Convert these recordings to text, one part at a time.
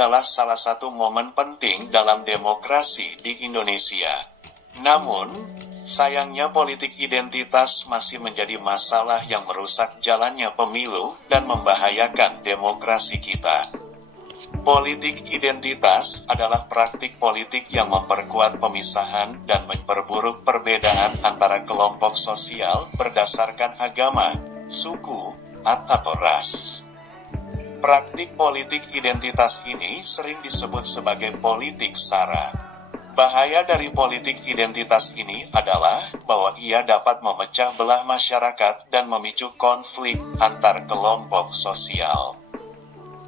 adalah salah satu momen penting dalam demokrasi di Indonesia. Namun, sayangnya politik identitas masih menjadi masalah yang merusak jalannya pemilu dan membahayakan demokrasi kita. Politik identitas adalah praktik politik yang memperkuat pemisahan dan memperburuk perbedaan antara kelompok sosial berdasarkan agama, suku, atau ras. Praktik politik identitas ini sering disebut sebagai politik SARA. Bahaya dari politik identitas ini adalah bahwa ia dapat memecah belah masyarakat dan memicu konflik antar kelompok sosial.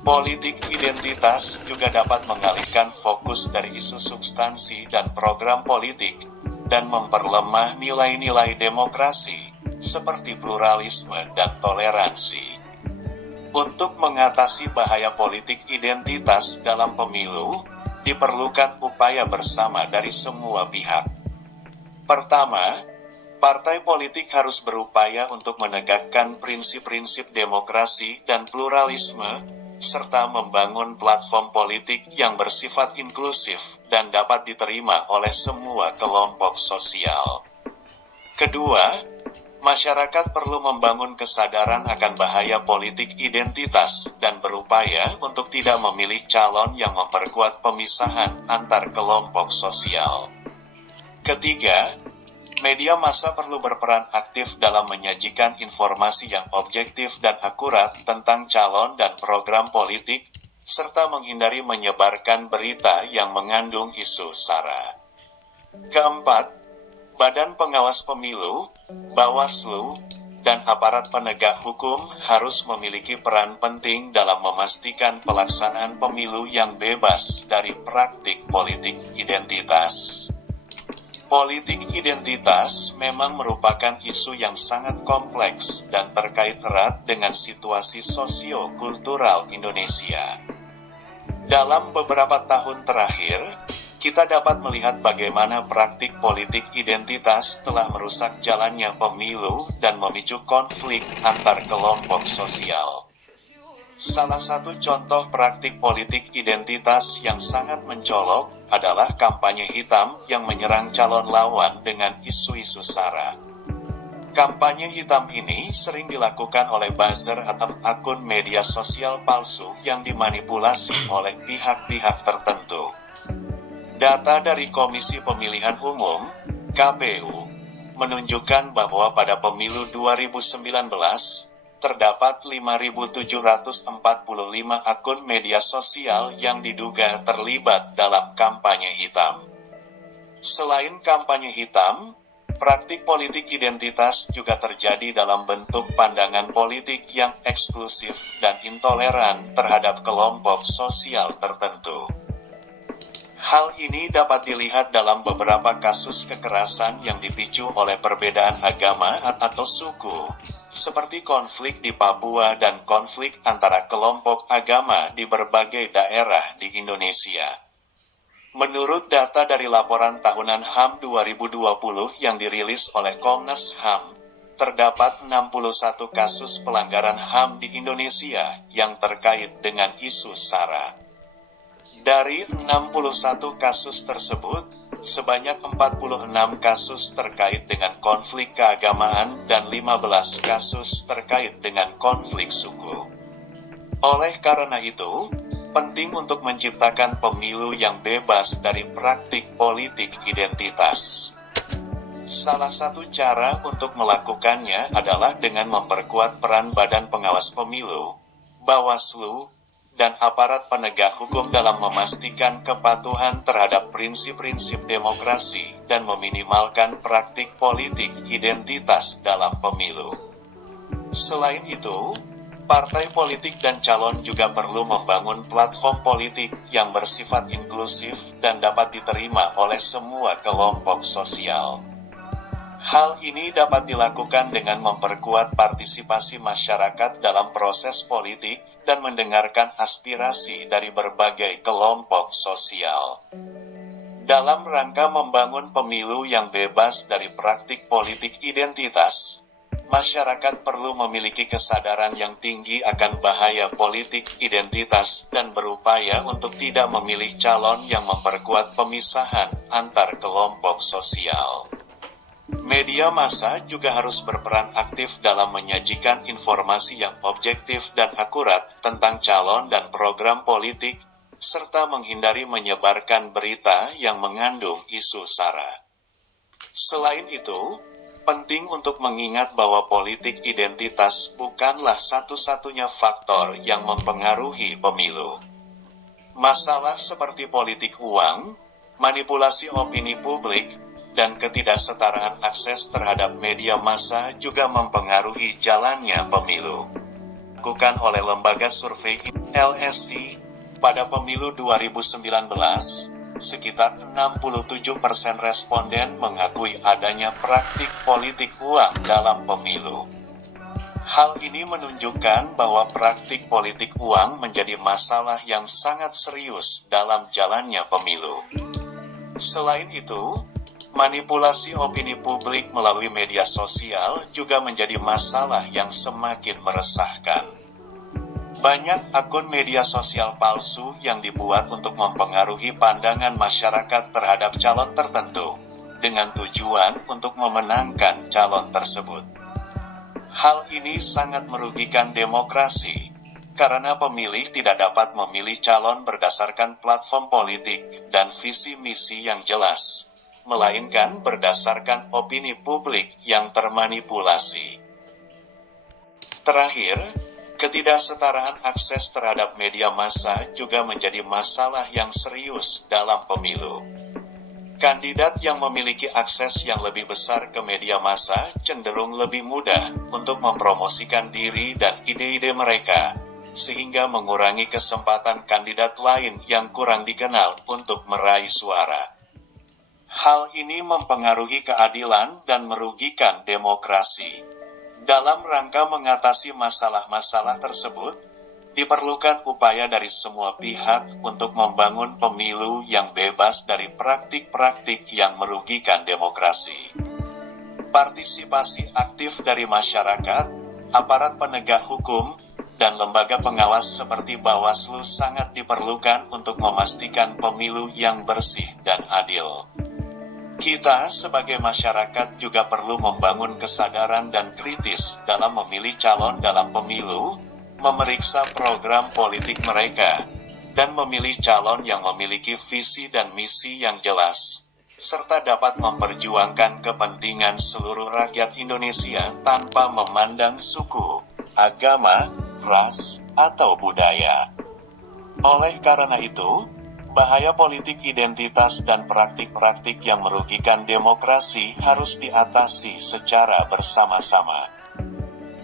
Politik identitas juga dapat mengalihkan fokus dari isu substansi dan program politik, dan memperlemah nilai-nilai demokrasi, seperti pluralisme dan toleransi. Untuk mengatasi bahaya politik identitas dalam pemilu, diperlukan upaya bersama dari semua pihak. Pertama, partai politik harus berupaya untuk menegakkan prinsip-prinsip demokrasi dan pluralisme, serta membangun platform politik yang bersifat inklusif dan dapat diterima oleh semua kelompok sosial. Kedua, masyarakat perlu membangun kesadaran akan bahaya politik identitas dan berupaya untuk tidak memilih calon yang memperkuat pemisahan antar kelompok sosial. Ketiga, media massa perlu berperan aktif dalam menyajikan informasi yang objektif dan akurat tentang calon dan program politik, serta menghindari menyebarkan berita yang mengandung isu SARA. Keempat, Badan Pengawas Pemilu, Bawaslu, dan aparat penegak hukum harus memiliki peran penting dalam memastikan pelaksanaan pemilu yang bebas dari praktik politik identitas. Politik identitas memang merupakan isu yang sangat kompleks dan terkait erat dengan situasi sosio-kultural Indonesia. Dalam beberapa tahun terakhir, kita dapat melihat bagaimana praktik politik identitas telah merusak jalannya pemilu dan memicu konflik antar kelompok sosial. Salah satu contoh praktik politik identitas yang sangat mencolok adalah kampanye hitam yang menyerang calon lawan dengan isu-isu SARA. Kampanye hitam ini sering dilakukan oleh buzzer atau akun media sosial palsu yang dimanipulasi oleh pihak-pihak tertentu. Data dari Komisi Pemilihan Umum, KPU, menunjukkan bahwa pada pemilu 2019, terdapat 5.745 akun media sosial yang diduga terlibat dalam kampanye hitam. Selain kampanye hitam, praktik politik identitas juga terjadi dalam bentuk pandangan politik yang eksklusif dan intoleran terhadap kelompok sosial tertentu. Hal ini dapat dilihat dalam beberapa kasus kekerasan yang dipicu oleh perbedaan agama atau suku, seperti konflik di Papua dan konflik antara kelompok agama di berbagai daerah di Indonesia. Menurut data dari laporan tahunan HAM 2020 yang dirilis oleh Komnas HAM, terdapat 61 kasus pelanggaran HAM di Indonesia yang terkait dengan isu SARA. Dari 61 kasus tersebut, sebanyak 46 kasus terkait dengan konflik keagamaan dan 15 kasus terkait dengan konflik suku. Oleh karena itu, penting untuk menciptakan pemilu yang bebas dari praktik politik identitas. Salah satu cara untuk melakukannya adalah dengan memperkuat peran Badan Pengawas Pemilu, Bawaslu, dan aparat penegak hukum dalam memastikan kepatuhan terhadap prinsip-prinsip demokrasi dan meminimalkan praktik politik identitas dalam pemilu. Selain itu, partai politik dan calon juga perlu membangun platform politik yang bersifat inklusif dan dapat diterima oleh semua kelompok sosial. Hal ini dapat dilakukan dengan memperkuat partisipasi masyarakat dalam proses politik dan mendengarkan aspirasi dari berbagai kelompok sosial. Dalam rangka membangun pemilu yang bebas dari praktik politik identitas, Masyarakat perlu memiliki kesadaran yang tinggi akan bahaya politik identitas dan berupaya untuk tidak memilih calon yang memperkuat pemisahan antar kelompok sosial. Media massa juga harus berperan aktif dalam menyajikan informasi yang objektif dan akurat tentang calon dan program politik, serta menghindari menyebarkan berita yang mengandung isu sara. Selain itu, penting untuk mengingat bahwa politik identitas bukanlah satu-satunya faktor yang mempengaruhi pemilu. Masalah seperti politik uang, manipulasi opini publik, dan ketidaksetaraan akses terhadap media massa juga mempengaruhi jalannya pemilu. Dilakukan oleh lembaga survei LSI, pada pemilu 2019, sekitar 67% responden mengakui adanya praktik politik uang dalam pemilu. Hal ini menunjukkan bahwa praktik politik uang menjadi masalah yang sangat serius dalam jalannya pemilu. Selain itu, manipulasi opini publik melalui media sosial juga menjadi masalah yang semakin meresahkan. Banyak akun media sosial palsu yang dibuat untuk mempengaruhi pandangan masyarakat terhadap calon tertentu, dengan tujuan untuk memenangkan calon tersebut. Hal ini sangat merugikan demokrasi, karena pemilih tidak dapat memilih calon berdasarkan platform politik dan visi misi yang jelas, melainkan berdasarkan opini publik yang termanipulasi. Terakhir, ketidaksetaraan akses terhadap media massa juga menjadi masalah yang serius dalam pemilu. Kandidat yang memiliki akses yang lebih besar ke media massa cenderung lebih mudah untuk mempromosikan diri dan ide-ide mereka, sehingga mengurangi kesempatan kandidat lain yang kurang dikenal untuk meraih suara. Hal ini mempengaruhi keadilan dan merugikan demokrasi. Dalam rangka mengatasi masalah-masalah tersebut, diperlukan upaya dari semua pihak untuk membangun pemilu yang bebas dari praktik-praktik yang merugikan demokrasi. Partisipasi aktif dari masyarakat, aparat penegak hukum, dan lembaga pengawas seperti Bawaslu sangat diperlukan untuk memastikan pemilu yang bersih dan adil. Kita sebagai masyarakat juga perlu membangun kesadaran dan kritis dalam memilih calon dalam pemilu, memeriksa program politik mereka, dan memilih calon yang memiliki visi dan misi yang jelas, serta dapat memperjuangkan kepentingan seluruh rakyat Indonesia tanpa memandang suku, agama, ras, atau budaya. Oleh karena itu, bahaya politik identitas dan praktik-praktik yang merugikan demokrasi harus diatasi secara bersama-sama.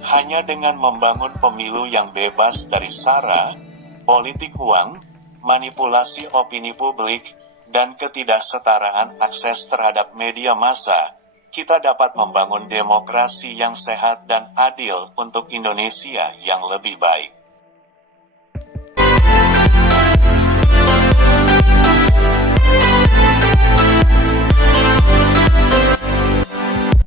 Hanya dengan membangun pemilu yang bebas dari sara, politik uang, manipulasi opini publik, dan ketidaksetaraan akses terhadap media massa, kita dapat membangun demokrasi yang sehat dan adil untuk Indonesia yang lebih baik.